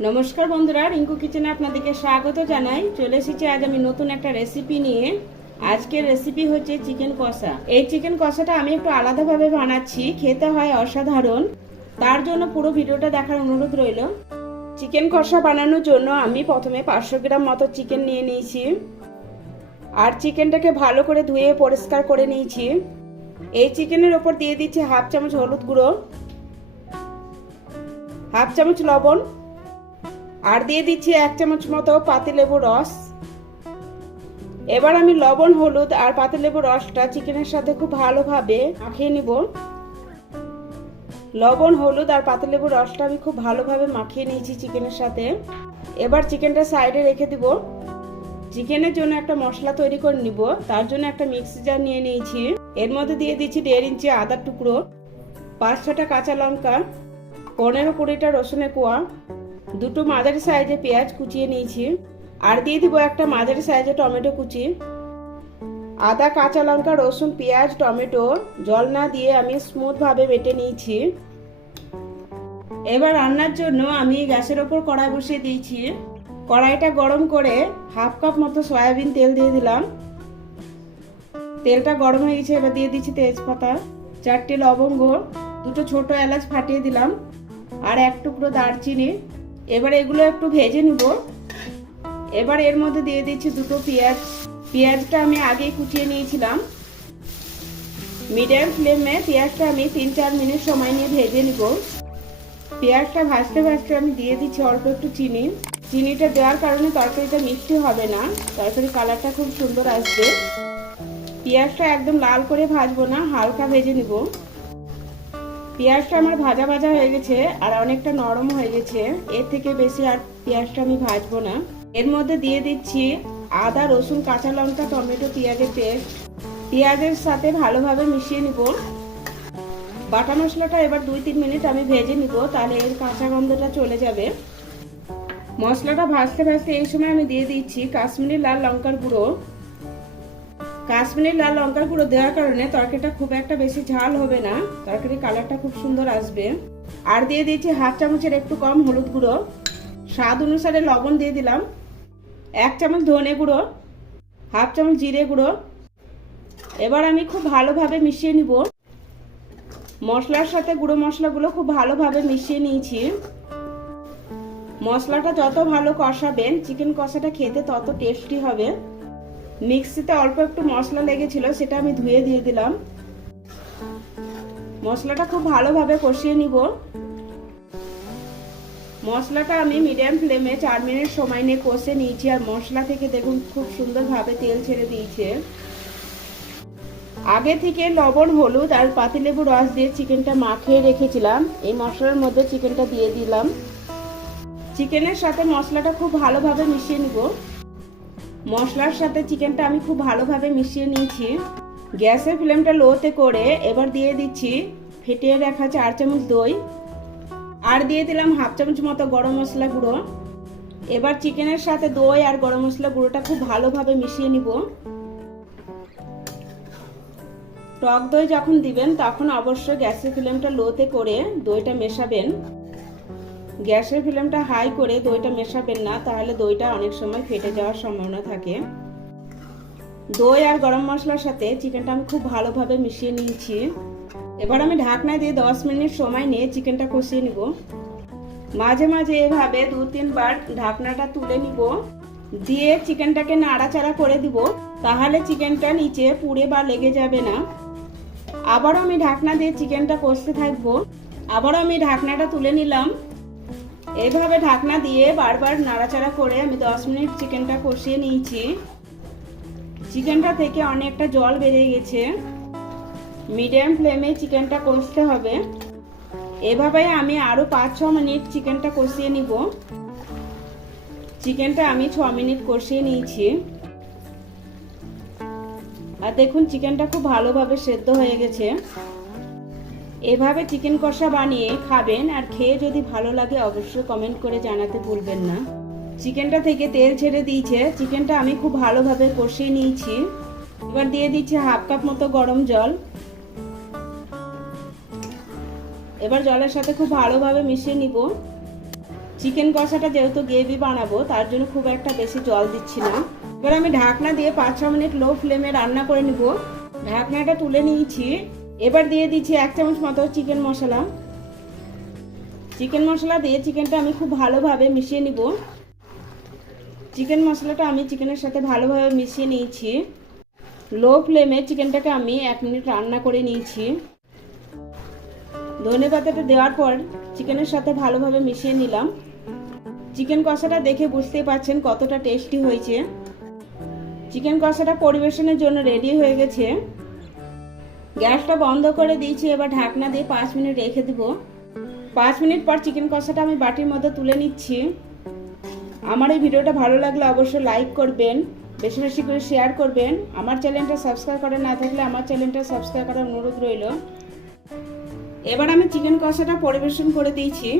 নমস্কার বন্ধুরা, রিঙ্কু কিচেনে আপনাদেরকে স্বাগত জানাই। চলে এসেছি আজ আমি নতুন একটা রেসিপি নিয়ে। আজকের রেসিপি হচ্ছে চিকেন কষা। এই চিকেন কষাটা আমি একটু আলাদাভাবে বানাচ্ছি, খেতে হয় অসাধারণ। তার জন্য পুরো ভিডিওটা দেখার অনুরোধ রইল। চিকেন কষা বানানোর জন্য আমি প্রথমে 500 গ্রাম মতো চিকেন নিয়ে নিয়েছি, আর চিকেনটাকে ভালো করে ধুয়ে পরিষ্কার করে নিয়েছি। এই চিকেনের ওপর দিয়ে দিচ্ছি হাফ চামচ হলুদ গুঁড়ো, হাফ চামচ লবণ, আর দিয়ে দিচ্ছি 1 চামচ মতো পাতিলেবুর রস। এবার আমি লবণ, হলুদ আর পাতিলেবুর রসটা চিকেনের সাথে খুব ভালোভাবে মাখিয়ে নিব। লবণ, হলুদ আর পাতিলেবুর রসটা আমি খুব ভালোভাবে মাখিয়ে নিয়েছি চিকেনের সাথে। এবার চিকেনটা সাইডে রেখে দিব। চিকেনের জন্য একটা মশলা তৈরি করে নিব। তার জন্য একটা মিক্সি জার নিয়ে নিয়েছি। এর মধ্যে দিয়ে দিচ্ছি 1.5 ইঞ্চি আদার টুকরো, 5-6টা কাঁচা লঙ্কা, 15-20টা রসুনের কোয়া, দুটো মাঝারি সাইজে পেঁয়াজ কুচিয়ে নিয়েছি, আর দিয়ে দিব একটা মাঝারি সাইজে টমেটো কুচি। আদা, কাঁচা লঙ্কা, রসুন, পেঁয়াজ, টমেটো জল না দিয়ে আমি স্মুথ ভাবে বেটে নিয়েছি। এবার রান্নার জন্য আমি গ্যাসের ওপর কড়াই বসিয়ে দিয়েছি। কড়াইটা গরম করে হাফ কাপ মতো সয়াবিন তেল দিয়ে দিলাম। তেলটা গরম হয়ে গেছে। এবার দিয়ে দিচ্ছি তেজপাতা, 4টে লবঙ্গ, 2টো ছোট এলাচ ফাটিয়ে দিলাম, আর 1 টুকরো দারচিনি। এবার এগুলো একটু ভেজে নিব। এবার এর মধ্যে দিয়ে দিচ্ছি 2টো পেঁয়াজ। পেঁয়াজটা আমি আগেই কুচিয়ে নিয়েছিলাম। মিডিয়াম ফ্লেমে পেঁয়াজটা আমি 3-4 মিনিট সময় নিয়ে ভেজে নিব। পেঁয়াজটা ভাজতে ভাজতে আমি দিয়ে দিচ্ছি অল্প একটু চিনি। চিনিটা দেওয়ার কারণে তরকারিটা মিষ্টি হবে না, তরকারি কালারটা খুব সুন্দর আসবে। পেঁয়াজটা একদম লাল করে ভাজবো না, হালকা ভেজে নিব। পেঁয়াজটা আমার ভাজা ভাজা হয়ে গেছে আর অনেকটা নরম হয়ে গেছে। এর থেকে বেশি আর পেঁয়াজটা আমি ভাজবো না। এর মধ্যে দিয়ে দিচ্ছি আদা, রসুন, কাঁচা লঙ্কা, টমেটো, পেঁয়াজের পেস্ট। পেঁয়াজের সাথে ভালোভাবে মিশিয়ে নিব। বাটা মশলাটা এবার 2-3 মিনিট আমি ভেজে নিব, তাহলে এর কাঁচা গন্ধটা চলে যাবে। মশলাটা ভাজতে ভাজতে এই সময় আমি দিয়ে দিচ্ছি কাশ্মীরি লাল লঙ্কার গুঁড়ো। কাশ্মীরি লাল লঙ্কার গুঁড়ো দেওয়ার কারণে তরকারিটা খুব একটা বেশি ঝাল হবে না, তরকারির কালারটা খুব সুন্দর আসবে। আর দিয়ে দিচ্ছি হাফ চামচের একটু কম হলুদ গুঁড়ো, স্বাদ অনুসারে লবণ দিয়ে দিলাম, 1 চামচ ধনে গুঁড়ো, হাফ চামচ জিরে গুঁড়ো। এবার আমি খুব ভালোভাবে মিশিয়ে নিব। মশলার সাথে গুঁড়ো মশলাগুলো খুব ভালোভাবে মিশিয়ে নিয়েছি। মশলাটা যত ভালো কষাবেন চিকেন কষাটা খেতে তত টেস্টি হবে। মিক্সিতে অল্প একটু মশলা লেগেছিল, সেটা আমি ধুয়ে দিয়ে দিলাম। মশলাটা খুব ভালোভাবে কষিয়ে নিব। মশলাটা আমি মিডিয়াম ফ্লেমে 4 মিনিট সময় নিয়ে কষে নিয়েছি, আর মশলা থেকে দেখুন খুব সুন্দরভাবে তেল ছেড়ে দিয়েছে। আগে থেকে লবণ, হলুদ আর পাতিলেবু রস দিয়ে চিকেনটা মাখিয়ে রেখেছিলাম। এই মশলার মধ্যে চিকেনটা দিয়ে দিলাম। চিকেনের সাথে মশলাটা খুব ভালোভাবে মিশিয়ে নিব। মশলার সাথে চিকেনটা আমি খুব ভালোভাবে মিশিয়ে নিয়েছি। গ্যাসের ফ্লেমটা লোতে করে এবার দিয়ে দিচ্ছি ফেটিয়ে রাখা 4 চামচ দই, আর দিয়ে দিলাম হাফ চামচ মতো গরম মশলা গুঁড়ো। এবার চিকেনের সাথে দই আর গরম মশলা গুঁড়োটা খুব ভালোভাবে মিশিয়ে নিব। টক দই যখন দিবেন তখন অবশ্যই গ্যাসের ফ্লেমটা লোতে করে দইটা মেশাবেন। গ্যাসের ফ্লেমটা হাই করে দইটা মেশাবেন না, তাহলে দইটা অনেক সময় ফেটে যাওয়ার সম্ভাবনা থাকে। দই আর গরম মশলার সাথে চিকেনটা আমি খুব ভালোভাবে মিশিয়ে নিয়েছি। এবার আমি ঢাকনা দিয়ে 10 মিনিট সময় নিয়ে চিকেনটা কষিয়ে নিব। মাঝে মাঝে এভাবে 2-3 বার ঢাকনাটা তুলে নিব, দিয়ে চিকেনটাকে নাড়াচাড়া করে দিব, তাহলে চিকেনটা নিচে পুড়ে বা লেগে যাবে না। আবারও আমি ঢাকনা দিয়ে চিকেনটা কষতে থাকবো। আবারও আমি ঢাকনাটা তুলে নিলাম। এইভাবে ঢাকনা দিয়ে বারবার নাড়াচাড়া করে আমি 10 মিনিট চিকেনটা কষিয়ে নিয়েছি। চিকেনটা থেকে অনেকটা জল বেরিয়ে গেছে। মিডিয়াম ফ্লেমে চিকেনটা কষতে হবে। এভাবে আমি আরো 5-6 মিনিট চিকেনটা কষিয়ে নিব। চিকেনটা আমি 6 মিনিট কষিয়ে নিয়েছি, আর দেখুন চিকেনটা খুব ভালোভাবে সেদ্ধ হয়ে গেছে। এভাবে চিকেন কষা বানিয়ে খাবেন, আর খেয়ে যদি ভালো লাগে অবশ্যই কমেন্ট করে জানাতে ভুলবেন না। চিকেনটা থেকে তেল ছেড়ে দিয়েছে। চিকেনটা আমি খুব ভালোভাবে কষিয়ে নিয়েছি। এবার দিয়ে দিচ্ছি হাফ কাপ মতো গরম জল। এবার জলের সাথে খুব ভালোভাবে মিশিয়ে নিব। চিকেন কষাটা যেহেতু গ্রেভি বানাবো তার জন্য খুব একটা বেশি জল দিচ্ছি না। এবার আমি ঢাকনা দিয়ে 5-6 মিনিট লো ফ্লেমে রান্না করে নিব। ঢাকনাটা তুলে নিয়েছি। এবার দিয়ে দিচ্ছি 1 চামচ মতো চিকেন মশলা। চিকেন মশলা দিয়ে চিকেনটা আমি খুব ভালোভাবে মিশিয়ে নিব। চিকেন মশলাটা আমি চিকেনের সাথে ভালোভাবে মিশিয়ে নিয়েছি। লো ফ্লেমে চিকেনটাকে আমি 1 মিনিট রান্না করে নিয়েছি। ধনে পাতাটা দেওয়ার পর চিকেনের সাথে ভালোভাবে মিশিয়ে নিলাম। চিকেন কষাটা দেখে বুঝতেই পারছেন কতটা টেস্টি হয়েছে। চিকেন কষাটা পরিবেশনের জন্য রেডি হয়ে গেছে। গ্যাসটা বন্ধ করে দিয়েছি। এবার ঢাকনা দিয়ে 5 মিনিট রেখে দেব। 5 মিনিট পর চিকেন কষাটা আমি বাটির মধ্যে তুলে নিচ্ছি। আমার এই ভিডিওটা ভালো লাগলে অবশ্যই লাইক করবেন, বেশি বেশি করে শেয়ার করবেন। আমার চ্যানেলটা সাবস্ক্রাইব করা না থাকলে আমার চ্যানেলটা সাবস্ক্রাইব করার অনুরোধ রইল। এবার আমি চিকেন কষাটা পরিবেশন করে দিয়েছি।